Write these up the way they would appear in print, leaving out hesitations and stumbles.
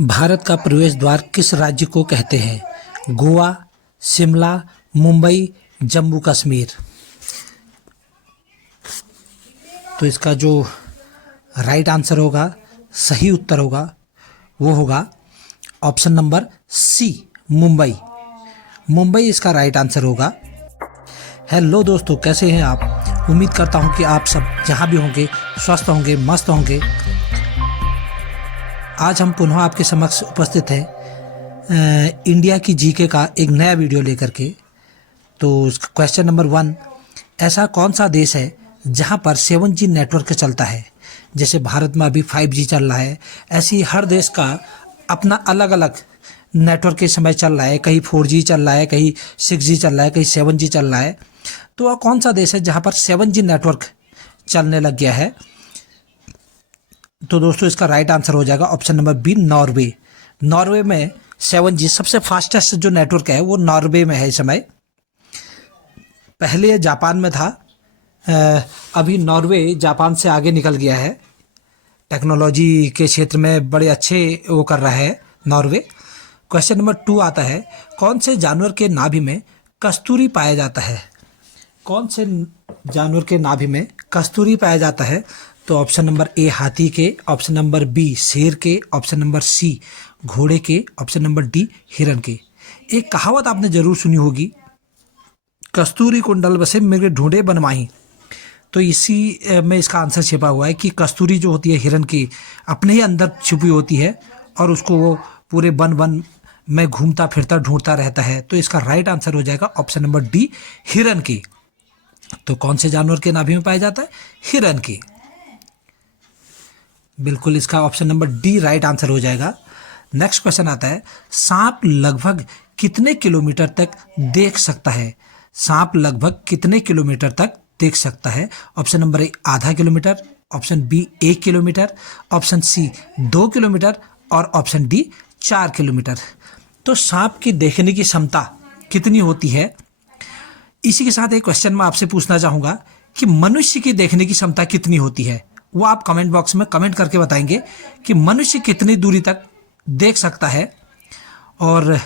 भारत का प्रवेश द्वार किस राज्य को कहते हैं? गोवा, शिमला, मुंबई, जम्मू कश्मीर। तो इसका जो राइट आंसर होगा, सही उत्तर होगा, वो होगा option number C, Mumbai. Mumbai इसका राइट आंसर होगा। हेलो दोस्तों, कैसे हैं आप? उम्मीद करता हूं कि आप सब जहां भी होंगे स्वस्थ होंगे, मस्त होंगे। आज हम पुनः आपके समक्ष उपस्थित हैं इंडिया की जीके का एक नया वीडियो लेकर के। तो क्वेश्चन नंबर 1, ऐसा कौन सा देश है जहां पर 7G नेटवर्क चलता है? जैसे भारत में अभी 5G चल रहा है, ऐसे ही हर देश का अपना अलग अलग नेटवर्क के समय चल रहा है। कहीं 4G चल रहा है, कहीं 6G चल रहा है, कहीं 7G चल रहा है। तो वह कौन सा देश है जहां पर 7G नेटवर्क चलने लग गया है? तो दोस्तों इसका राइट आंसर हो जाएगा option number B, Norway. Norway में 7G सबसे फास्टेस्ट जो नेटवर्क है वो नॉर्वे में है इस समय। पहले जापान में था, अभी नॉर्वे जापान से आगे निकल गया है। टेक्नोलॉजी के क्षेत्र में बड़े अच्छे वो कर रहा है नॉर्वे। क्वेश्चन नंबर 2 आता है, कौन से जानवर के नाभि में कस्तूरी पाया जाता है? कौन से जानवर के नाभि में कस्तूरी पाया जाता है? तो ऑप्शन नंबर ए, हाथी के, ऑप्शन नंबर बी, शेर के, ऑप्शन नंबर सी, घोड़े के, ऑप्शन नंबर डी, हिरन के। एक कहावत आपने जरूर सुनी होगी, कस्तूरी कुंडल बसे मृग ढूंढे बनमाही। तो इसी में इसका आंसर छिपा हुआ है कि कस्तूरी जो होती है हिरन की अपने ही अंदर छुपी होती है और उसको वो पूरे वन वन में घूमता फिरता ढूंढता रहता है। तो इसका राइट आंसर हो जाएगा ऑप्शन नंबर डी, हिरन की। तो कौन से जानवर के नाभि में पाया जाता है? हिरन की। बिल्कुल इसका option number D right answer हो जाएगा। नेक्स्ट क्वेश्चन आता है, सांप लगभग कितने किलोमीटर तक देख सकता है? सांप लगभग कितने किलोमीटर तक देख सकता है? ऑप्शन नंबर ए, आधा kilometre, option B 1 kilometre, option C 2 kilometre और ऑप्शन डी 4 किलोमीटर। तो सांप की देखने की क्षमता कितनी होती है? इसी के साथ एक क्वेश्चन मैं आपसे पूछना चाहूँगा कि मनुष्य की देखने की क्षमता कितनी होती है? वो आप कमेंट बॉक्स में कमेंट करके बताएंगे कि मनुष्य कितनी दूरी तक देख सकता है। और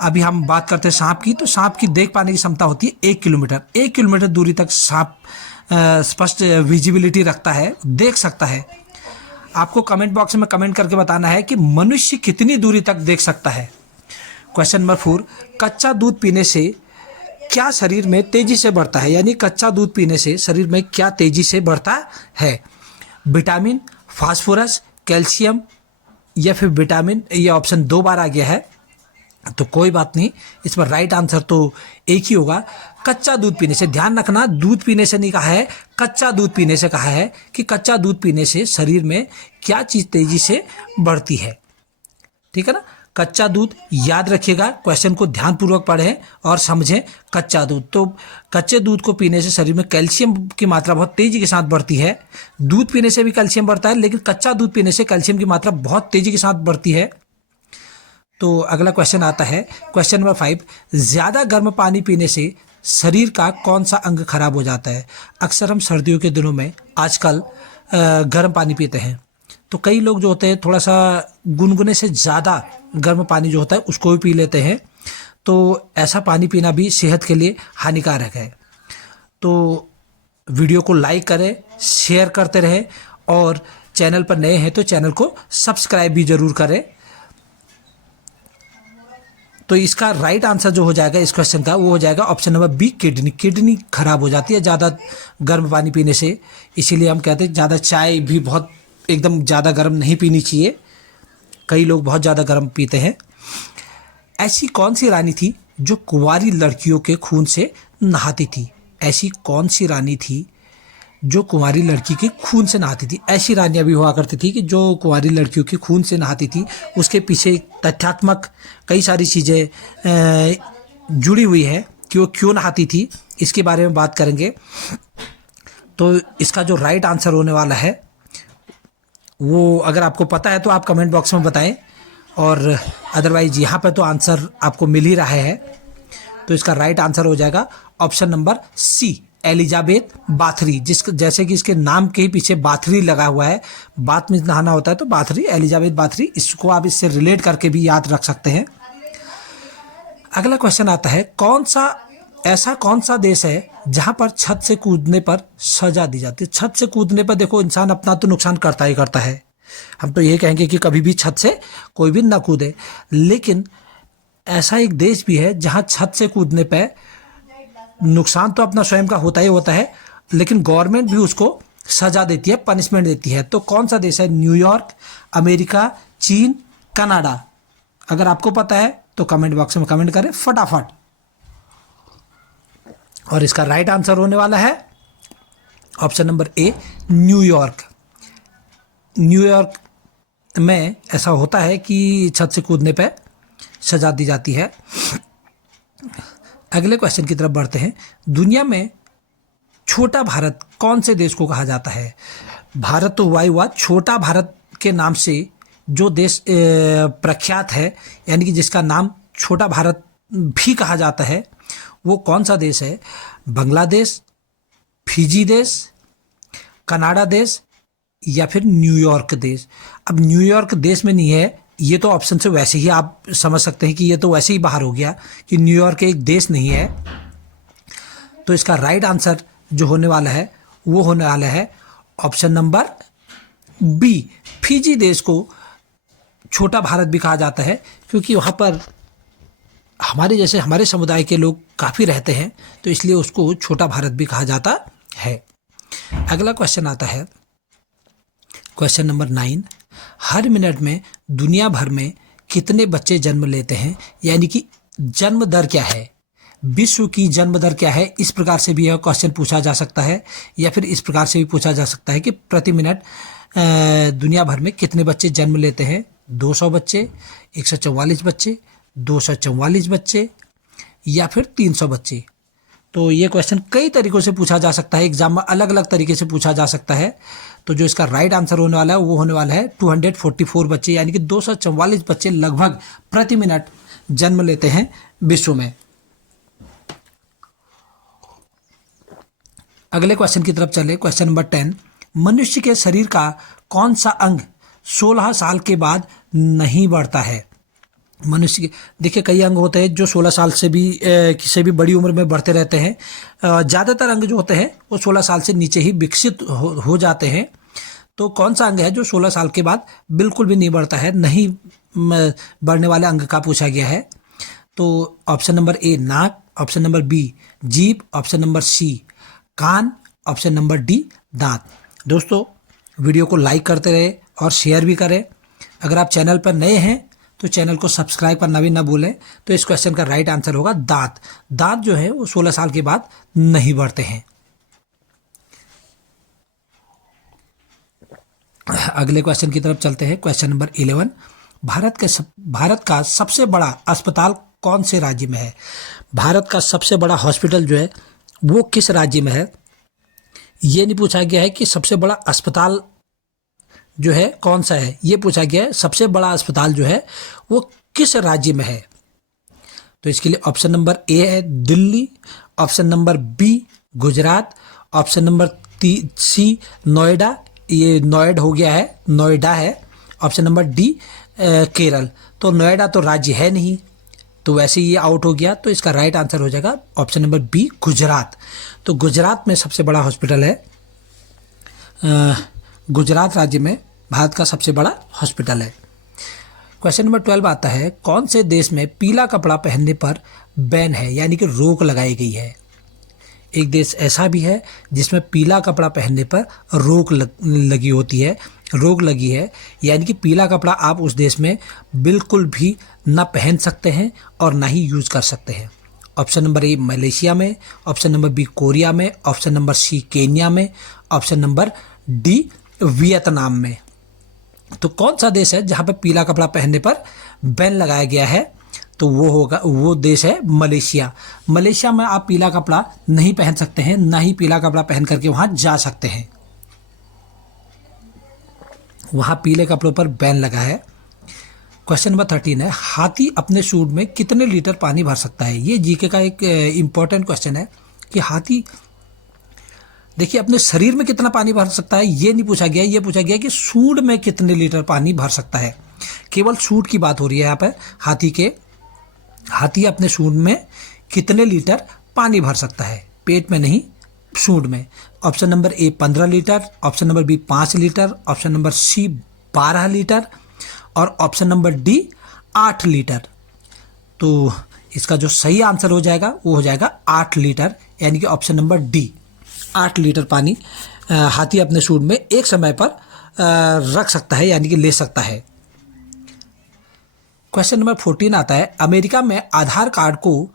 अभी हम बात करते हैं सांप की, तो सांप की देख पाने की क्षमता होती है 1 किलोमीटर। 1 किलोमीटर दूरी तक सांप स्पष्ट विजिबिलिटी रखता है, देख सकता है। आपको कमेंट बॉक्स में कमेंट करके बताना है कि मनुष्य कितनी दूरी तक देख सकता है। क्वेश्चन नंबर 4, कच्चा दूध पीने से क्या शरीर में तेजी से बढ़ता है? यानी कच्चा दूध पीने से शरीर में क्या तेजी से बढ़ता है? विटामिन, फास्फोरस, कैल्शियम या फिर विटामिन। ये ऑप्शन 2 बार आ गया है, तो कोई बात नहीं, इस पर राइट आंसर तो एक ही होगा, कच्चा दूध पीने से। ध्यान रखना, दूध पीने से नहीं कहा है, कच्चा दूध पीने से कहा है कि कच्चा दूध पीने से शरीर में क्या चीज़ तेजी से बढ़ती है। ठीक है ना? कच्चा दूध याद रखिएगा, क्वेश्चन को ध्यानपूर्वक पढ़ें और समझें। कच्चा दूध, तो कच्चे दूध को पीने से शरीर में कैल्शियम की मात्रा बहुत तेजी के साथ बढ़ती है। दूध पीने से भी कैल्शियम बढ़ता है, लेकिन कच्चा दूध पीने से कैल्शियम की मात्रा बहुत तेजी के साथ बढ़ती है। तो अगला क्वेश्चन आता है, क्वेश्चन नंबर 5, ज़्यादा गर्म पानी पीने से शरीर का कौन सा अंग खराब हो जाता है? अक्सर हम सर्दियों के दिनों में आजकल गर्म पानी पीते हैं, तो कई लोग जो होते हैं थोड़ा सा गुनगुने से ज़्यादा गर्म पानी जो होता है उसको भी पी लेते हैं। तो ऐसा पानी पीना भी सेहत के लिए हानिकारक है। तो वीडियो को लाइक करें, शेयर करते रहें और चैनल पर नए हैं तो चैनल को सब्सक्राइब भी ज़रूर करें। तो इसका राइट आंसर जो हो जाएगा इस क्वेश्चन का, वो हो जाएगा option number B, kidney. Kidney खराब हो जाती है ज़्यादा गर्म पानी पीने से। इसीलिए हम कहते हैं ज़्यादा चाय भी बहुत एकदम ज़्यादा गर्म नहीं पीनी चाहिए। कई लोग बहुत ज़्यादा गर्म पीते हैं। ऐसी कौन सी रानी थी जो कुंवारी लड़कियों के खून से नहाती थी? ऐसी कौन सी रानी थी जो कुंवारी लड़की के खून से नहाती थी? ऐसी रानियाँ भी हुआ करती थी कि जो कुंवारी लड़कियों के खून से नहाती थी। उसके पीछे तथ्यात्मक कई सारी चीज़ें जुड़ी हुई है कि वो क्यों नहाती थी, इसके बारे में बात करेंगे। तो इसका जो राइट आंसर होने वाला है वो अगर आपको पता है तो आप कमेंट बॉक्स में बताएं, और अदरवाइज यहाँ पर तो आंसर आपको मिल ही रहा है। तो इसका राइट आंसर हो जाएगा option number C, Elizabeth Bathory, जिस जैसे कि इसके नाम के ही पीछे बाथरी लगा हुआ है, बाथ में नहाना होता है तो बाथरी, एलिजाबेथ बाथरी, इसको आप इससे रिलेट करके भी याद रख सकते हैं। अगला क्वेश्चन आता है, ऐसा कौन सा देश है जहां पर छत से कूदने पर सजा दी जाती है। छत से कूदने पर देखो इंसान अपना तो नुकसान करता ही करता है, हम तो ये कहेंगे कि कभी भी छत से कोई भी ना कूदे, लेकिन ऐसा एक देश भी है जहां छत से कूदने पर नुकसान तो अपना स्वयं का होता ही होता है, लेकिन गवर्नमेंट भी उसको सजा देती है, पनिशमेंट देती है। तो कौन सा देश है? न्यूयॉर्क, अमेरिका, चीन, कनाडा। अगर आपको पता है तो कमेंट बॉक्स में कमेंट करें फटाफट। और इसका राइट आंसर होने वाला है ऑप्शन नंबर ए, न्यूयॉर्क। न्यूयॉर्क में ऐसा होता है कि छत से कूदने पे सजा दी जाती है। अगले क्वेश्चन की तरफ बढ़ते हैं। दुनिया में छोटा भारत कौन से देश को कहा जाता है? भारत तो हुआ ही हुआ, छोटा भारत के नाम से जो देश प्रख्यात है, यानी कि जिसका नाम छोटा भारत भी कहा जाता है, वो कौन सा देश है? बांग्लादेश, फिजी देश, कनाडा देश या फिर न्यूयॉर्क देश। अब न्यूयॉर्क देश में नहीं है, ये तो ऑप्शन से वैसे ही आप समझ सकते हैं कि ये तो वैसे ही बाहर हो गया कि न्यूयॉर्क एक देश नहीं है। तो इसका राइट आंसर जो होने वाला है वो होने वाला है ऑप्शन नंबर बी, फिजी देश को छोटा भारत भी कहा जाता है, क्योंकि वहाँ पर हमारे समुदाय के लोग काफ़ी रहते हैं, तो इसलिए उसको छोटा भारत भी कहा जाता है। अगला क्वेश्चन आता है, क्वेश्चन नंबर 9। हर मिनट में दुनिया भर में कितने बच्चे जन्म लेते हैं? यानी कि जन्म दर क्या है, विश्व की जन्म दर क्या है? इस प्रकार से भी यह क्वेश्चन पूछा जा सकता है, या फिर इस प्रकार से भी पूछा जा सकता है कि प्रति मिनट दुनिया भर में कितने बच्चे जन्म लेते हैं? 200 बच्चे, 144 बच्चे, 244 बच्चे या फिर 300 बच्चे। तो ये क्वेश्चन कई तरीकों से पूछा जा सकता है, एग्जाम में अलग अलग तरीके से पूछा जा सकता है। तो जो इसका राइट आंसर होने वाला है वो होने वाला है 244 बच्चे, यानी कि 244 बच्चे लगभग प्रति मिनट जन्म लेते हैं विश्व में। अगले क्वेश्चन की तरफ चले, क्वेश्चन नंबर 10। मनुष्य के शरीर का कौन सा अंग 16 साल के बाद नहीं बढ़ता है? मनुष्य के देखिए कई अंग होते हैं जो 16 साल से भी किसी भी बड़ी उम्र में बढ़ते रहते हैं। ज़्यादातर अंग जो होते हैं वो 16 साल से नीचे ही विकसित हो जाते हैं। तो कौन सा अंग है जो 16 साल के बाद बिल्कुल भी नहीं बढ़ता है, नहीं बढ़ने वाले अंग का पूछा गया है? तो ऑप्शन नंबर ए नाक, ऑप्शन नंबर बी जीभ, ऑप्शन नंबर सी कान, ऑप्शन नंबर डी दांत। दोस्तों वीडियो को लाइक करते रहे और शेयर भी करें। अगर आप चैनल पर नए हैं तो चैनल को सब्सक्राइब करना भी ना भूलें। तो इस क्वेश्चन का राइट आंसर होगा दांत। दांत जो है वो 16 साल के बाद नहीं बढ़ते हैं। अगले क्वेश्चन की तरफ चलते हैं, क्वेश्चन नंबर 11। भारत का सबसे बड़ा अस्पताल कौन से राज्य में है? भारत का सबसे बड़ा हॉस्पिटल जो है वो किस राज्य में है? ये नहीं पूछा गया है कि सबसे बड़ा अस्पताल जो है कौन सा है, ये पूछा गया है सबसे बड़ा अस्पताल जो है वो किस राज्य में है। तो इसके लिए ऑप्शन नंबर ए है Delhi, option number B Gujarat, option number C Noida, ये नोएडा हो गया है, नोएडा है, ऑप्शन नंबर डी केरल। तो नोएडा तो राज्य है नहीं, तो वैसे ही ये आउट हो गया। तो इसका राइट आंसर हो जाएगा ऑप्शन नंबर बी गुजरात। तो गुजरात में सबसे बड़ा हॉस्पिटल है, गुजरात राज्य में भारत का सबसे बड़ा हॉस्पिटल है। क्वेश्चन नंबर 12 आता है, कौन से देश में पीला कपड़ा पहनने पर बैन है, यानी कि रोक लगाई गई है? एक देश ऐसा भी है जिसमें पीला कपड़ा पहनने पर रोक लगी होती है, रोक लगी है, यानी कि पीला कपड़ा आप उस देश में बिल्कुल भी ना पहन सकते हैं और ना ही यूज़ कर सकते हैं। ऑप्शन नंबर ए मलेशिया में, ऑप्शन नंबर बी कोरिया में, ऑप्शन नंबर सी केन्या में, ऑप्शन नंबर डी वियतनाम में। तो कौन सा देश है जहां पर पीला कपड़ा पहनने पर बैन लगाया गया है? तो वो देश है मलेशिया। मलेशिया में आप पीला कपड़ा नहीं पहन सकते हैं, ना ही पीला कपड़ा पहन करके वहां जा सकते हैं, वहां पीले कपड़ों पर बैन लगा है। क्वेश्चन नंबर 13 है, हाथी अपने सूंड में कितने लीटर पानी भर सकता है? ये जीके का एक इम्पॉर्टेंट क्वेश्चन है कि हाथी देखिए अपने शरीर में कितना पानी भर सकता है ये नहीं पूछा गया, ये पूछा गया कि सूंड में कितने लीटर पानी भर सकता है। केवल सूंड की बात हो रही है यहाँ पर, हाथी अपने सूंड में कितने लीटर पानी भर सकता है, पेट में नहीं, सूंड में। Option number A 15 litre, option number B 5 litre, option number C 12 litre और ऑप्शन नंबर डी 8 लीटर। तो इसका जो सही आंसर हो जाएगा वो हो जाएगा 8 लीटर, यानी कि ऑप्शन नंबर डी 8 लीटर पानी हाथी अपने सूंड में एक समय पर रख सकता है, यानी कि ले सकता है। क्वेश्चन नंबर 14 आता है, अमेरिका में आधार कार्ड को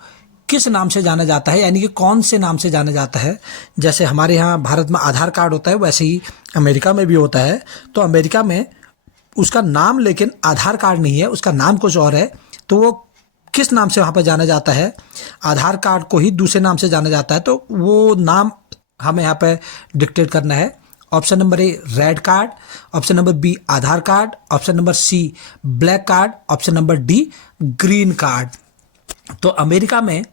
किस नाम से जाना जाता है, यानी कि कौन से नाम से जाना जाता है। जैसे हमारे यहाँ भारत में आधार कार्ड होता है वैसे ही अमेरिका में भी होता है। तो अमेरिका में उसका नाम लेकिन आधार कार्ड नहीं है, उसका नाम कुछ और है। तो वो किस नाम से वहाँ पर जाना जाता है, आधार कार्ड को ही दूसरे नाम से जाना जाता है, तो वो नाम हमें यहाँ पे डिक्टेट करना है। Option number A red card, option number B Aadhaar card, option number C black card, option number D green card. तो अमेरिका में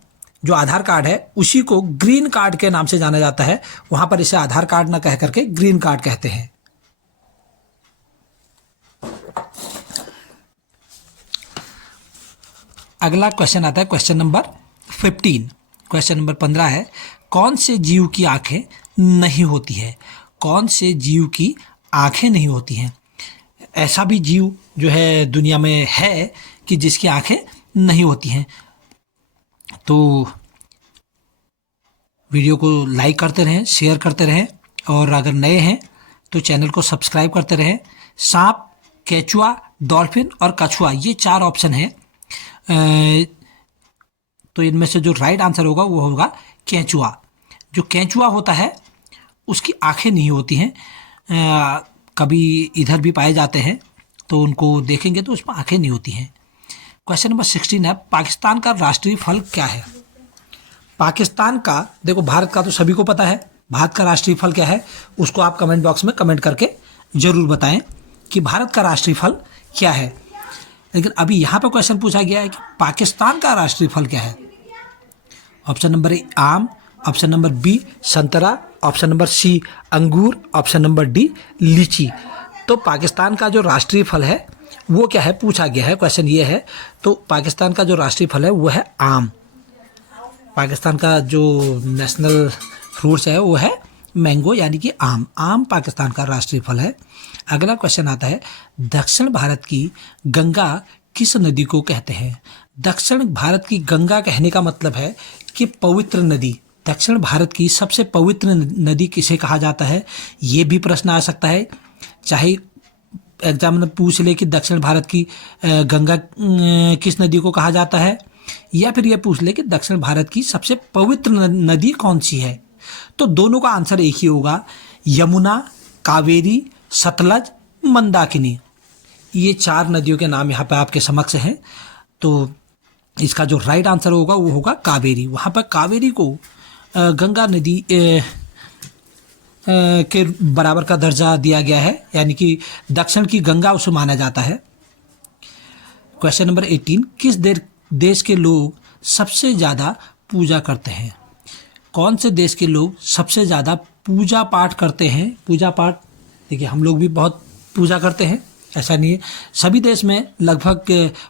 जो आधार कार्ड है उसी को ग्रीन कार्ड के नाम से जाना जाता है, वहां पर इसे आधार कार्ड ना कह करके ग्रीन कार्ड कहते हैं। अगला क्वेश्चन आता है क्वेश्चन नंबर 15। क्वेश्चन नंबर 15 है, कौन से जीव की आंखें नहीं होती है, कौन से जीव की आंखें नहीं होती हैं। ऐसा भी जीव जो है दुनिया में है कि जिसकी आंखें नहीं होती हैं। तो वीडियो को लाइक करते रहें, शेयर करते रहें और अगर नए हैं तो चैनल को सब्सक्राइब करते रहें। सांप, केचुआ, डॉल्फिन और कछुआ, ये 4 ऑप्शन हैं। तो इनमें से जो राइट आंसर होगा वो होगा केंचुआ। जो केंचुआ होता है उसकी आंखें नहीं होती हैं, कभी इधर भी पाए जाते हैं तो उनको देखेंगे तो उसमें आंखें नहीं होती हैं। क्वेश्चन नंबर 16 है, पाकिस्तान का राष्ट्रीय फल क्या है। पाकिस्तान का, देखो भारत का तो सभी को पता है, भारत का राष्ट्रीय फल क्या है उसको आप कमेंट बॉक्स में कमेंट करके जरूर बताएं कि भारत का राष्ट्रीय फल क्या है। लेकिन अभी यहाँ पर क्वेश्चन पूछा गया है कि पाकिस्तान का राष्ट्रीय फल क्या है। ऑप्शन नंबर ए आम, ऑप्शन नंबर बी संतरा, ऑप्शन नंबर सी अंगूर, ऑप्शन नंबर डी लीची। तो पाकिस्तान का जो राष्ट्रीय फल है वो क्या है पूछा गया है, क्वेश्चन ये है। तो पाकिस्तान का जो राष्ट्रीय फल है वो है आम। पाकिस्तान का जो नेशनल फ्रूट्स है वो है मैंगो, यानी कि आम। आम पाकिस्तान का राष्ट्रीय फल है। अगला क्वेश्चन आता है, दक्षिण भारत की गंगा किस नदी को कहते हैं। दक्षिण भारत की गंगा कहने का मतलब है कि पवित्र नदी। दक्षिण भारत की सबसे पवित्र नदी किसे कहा जाता है, ये भी प्रश्न आ सकता है। चाहे एग्जाम में पूछ ले कि दक्षिण भारत की गंगा किस नदी को कहा जाता है, या फिर ये पूछ ले कि दक्षिण भारत की सबसे पवित्र नदी कौन सी है, तो दोनों का आंसर एक ही होगा, यमुना, कावेरी, सतलज, मंदाकिनी। ये 4 नदियों के नाम यहाँ पे आपके समक्ष हैं। तो इसका जो राइट आंसर होगा वो होगा कावेरी। वहाँ पर कावेरी को गंगा नदी के बराबर का दर्जा दिया गया है, यानी कि दक्षिण की गंगा उसे माना जाता है। क्वेश्चन नंबर 18, किस देश के लोग सबसे ज़्यादा पूजा करते हैं। कौन से देश के लोग सबसे ज़्यादा पूजा पाठ करते हैं। पूजा पाठ, देखिए हम लोग भी बहुत पूजा करते हैं, ऐसा नहीं है, सभी देश में लगभग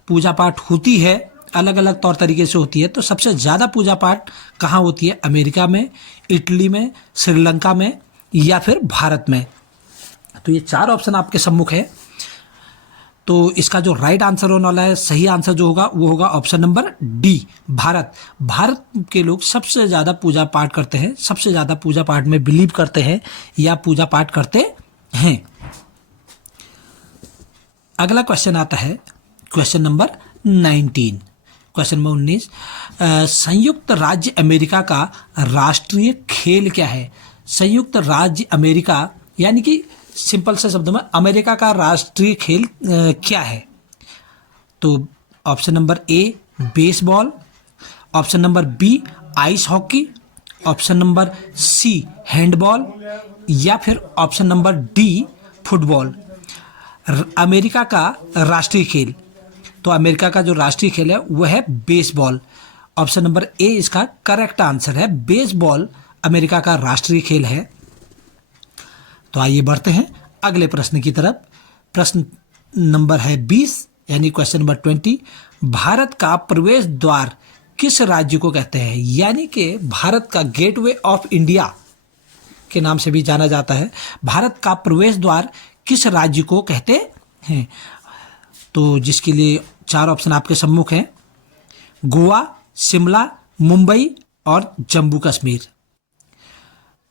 पूजा पाठ होती है, अलग अलग तौर तरीके से होती है। तो सबसे ज़्यादा पूजा पाठ कहाँ होती है, अमेरिका में, इटली में, श्रीलंका में या फिर भारत में। तो ये 4 ऑप्शन आपके सम्मुख है। तो इसका जो राइट आंसर होने वाला है, सही आंसर जो होगा वो होगा option number D Bharat. Bharat के लोग सबसे ज़्यादा पूजा पाठ करते हैं, सबसे ज़्यादा पूजा पाठ में बिलीव करते हैं या पूजा पाठ करते हैं। अगला क्वेश्चन आता है क्वेश्चन नंबर 19। क्वेश्चन नंबर 19, संयुक्त राज्य अमेरिका का राष्ट्रीय खेल क्या है। संयुक्त राज्य अमेरिका, यानी कि सिंपल से शब्दों में अमेरिका का राष्ट्रीय खेल क्या है। तो option number A baseball, option number B ice hockey, option number C handball या फिर option number D football. America का राष्ट्रीय खेल, तो अमेरिका का जो राष्ट्रीय खेल है वह है बेसबॉल। ऑप्शन नंबर ए इसका करेक्ट आंसर है, बेसबॉल अमेरिका का राष्ट्रीय खेल है। तो आइए बढ़ते हैं अगले प्रश्न की तरफ। प्रश्न नंबर है 20 यानी क्वेश्चन नंबर 20। भारत का प्रवेश द्वार किस राज्य को कहते हैं? यानी कि भारत का गेटवे ऑफ इंडिया के नाम से भी जाना जाता है। भारत का प्रवेश द्वार किस राज्य को कहते हैं? तो जिसके लिए 4 ऑप्शन आपके सम्मुख हैं, गोवा, शिमला, मुंबई और जम्मू कश्मीर।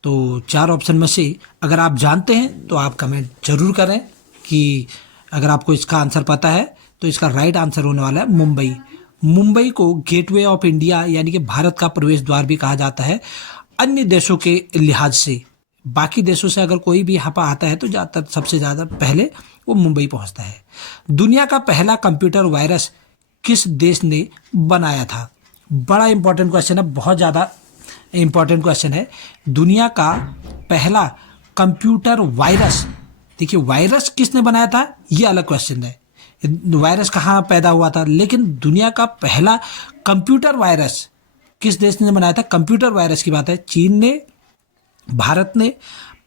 तो 4 ऑप्शन में से अगर आप जानते हैं तो आप कमेंट जरूर करें कि अगर आपको इसका आंसर पता है तो इसका राइट आंसर होने वाला है मुंबई। मुंबई को गेटवे ऑफ इंडिया यानी कि भारत का प्रवेश द्वार भी कहा जाता है अन्य देशों के लिहाज से। बाकी देशों से अगर कोई भी यहाँ पर आता है तो ज़्यादातर सबसे ज़्यादा पहले वो मुंबई पहुँचता है। दुनिया का पहला कंप्यूटर वायरस किस देश ने बनाया था? बड़ा इंपॉर्टेंट क्वेश्चन है, बहुत ज़्यादा इंपॉर्टेंट क्वेश्चन है। दुनिया का पहला कंप्यूटर वायरस, देखिए वायरस किसने बनाया था ये अलग क्वेश्चन है, वायरस कहाँ पैदा हुआ था, लेकिन दुनिया का पहला कंप्यूटर वायरस किस देश ने बनाया था? कंप्यूटर वायरस की बात है, चीन ने, भारत ने,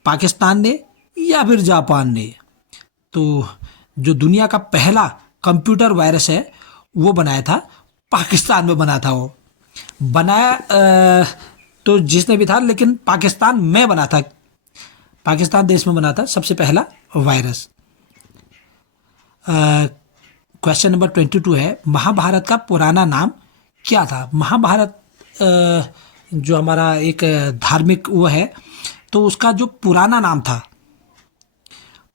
पाकिस्तान ने या फिर जापान ने। तो जो दुनिया का पहला कंप्यूटर वायरस है वो बनाया था पाकिस्तान में बना था। वो बनाया तो जिसने भी था, लेकिन पाकिस्तान में बना था, पाकिस्तान देश में बना था सबसे पहला वायरस। क्वेश्चन नंबर 22 है, महाभारत का पुराना नाम क्या था? महाभारत जो हमारा एक धार्मिक वो है, तो उसका जो पुराना नाम था,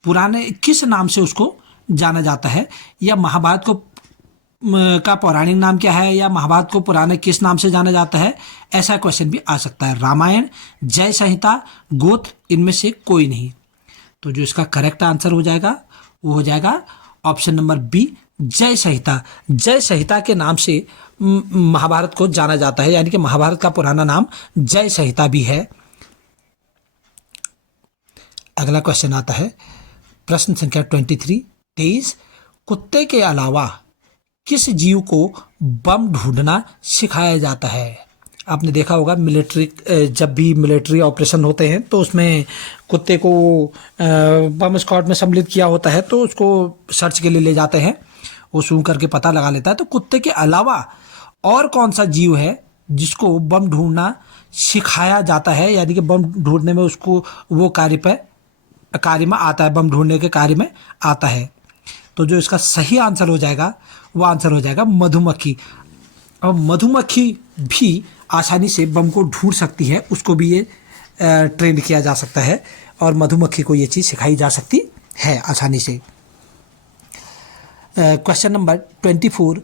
पुराने किस नाम से उसको जाना जाता है, या महाभारत को का पौराणिक नाम क्या है, या महाभारत को पुराने किस नाम से जाना जाता है, ऐसा क्वेश्चन भी आ सकता है। रामायण, जय संहिता, गोत्र, इनमें से कोई नहीं। तो जो इसका करेक्ट आंसर हो जाएगा वो हो जाएगा ऑप्शन नंबर बी, जय संहिता। जय संहिता के नाम से महाभारत को जाना जाता है, यानी कि महाभारत का पुराना नाम जय संहिता भी है। अगला क्वेश्चन आता है प्रश्न संख्या 23। कुत्ते के अलावा किस जीव को बम ढूंढना सिखाया जाता है? आपने देखा होगा जब भी मिलिट्री ऑपरेशन होते हैं तो उसमें कुत्ते को बम स्क्वाड में सम्मिलित किया होता है, तो उसको सर्च के लिए ले जाते हैं, वो सूंघ करके पता लगा लेता है। तो कुत्ते के अलावा और कौन सा जीव है जिसको बम ढूंढना सिखाया जाता है, यानी कि बम ढूंढने में उसको वो कार्य में आता है, बम ढूंढने के कार्य में आता है? तो जो इसका सही आंसर हो जाएगा वो आंसर हो जाएगा मधुमक्खी। और मधुमक्खी भी आसानी से बम को ढूंढ सकती है, उसको भी ये ट्रेन किया जा सकता है और मधुमक्खी को ये चीज़ सिखाई जा सकती है आसानी से। Question number 24।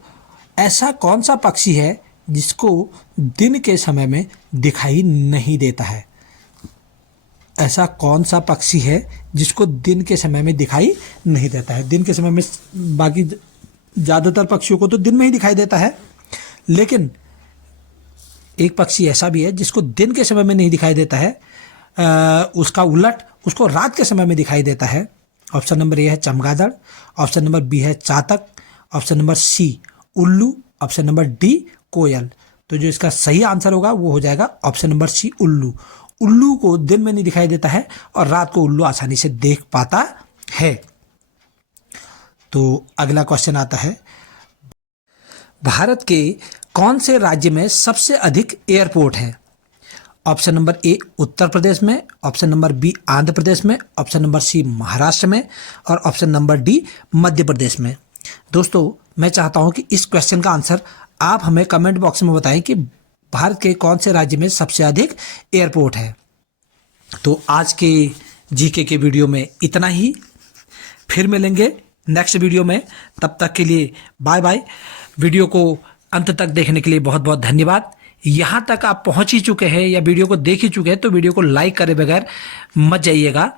ऐसा कौन सा पक्षी है जिसको दिन के समय में दिखाई नहीं देता है? ऐसा कौन सा पक्षी है जिसको दिन के समय में दिखाई नहीं देता है? दिन के समय में बाकी ज़्यादातर पक्षियों को तो दिन में ही दिखाई देता है, लेकिन एक पक्षी ऐसा भी है जिसको दिन के समय में नहीं दिखाई देता है, उसका उलट उसको रात के समय में दिखाई देता है। ऑप्शन नंबर ए है चमगादड़, ऑप्शन नंबर बी है चातक, ऑप्शन नंबर सी उल्लू, ऑप्शन नंबर डी कोयल। तो जो इसका सही आंसर होगा वो हो जाएगा ऑप्शन नंबर सी उल्लू। उल्लू को दिन में नहीं दिखाई देता है और रात को उल्लू आसानी से देख पाता है। तो अगला क्वेश्चन आता है, भारत के कौन से राज्य में सबसे अधिक एयरपोर्ट है? ऑप्शन नंबर ए उत्तर प्रदेश में, option number B Andhra Pradesh में, ऑप्शन नंबर सी महाराष्ट्र में और option number D Madhya Pradesh में। दोस्तों मैं चाहता हूं कि इस क्वेश्चन का आंसर आप हमें कमेंट बॉक्स में बताएं कि भारत के कौन से राज्य में सबसे अधिक एयरपोर्ट है। तो आज के जीके के वीडियो में इतना ही, फिर मिलेंगे नेक्स्ट वीडियो में। तब तक के लिए बाय बाय। वीडियो को अंत तक देखने के लिए बहुत बहुत धन्यवाद। यहाँ तक आप पहुँच ही चुके हैं या वीडियो को देख ही चुके हैं तो वीडियो को लाइक करे बगैर मत जाइएगा।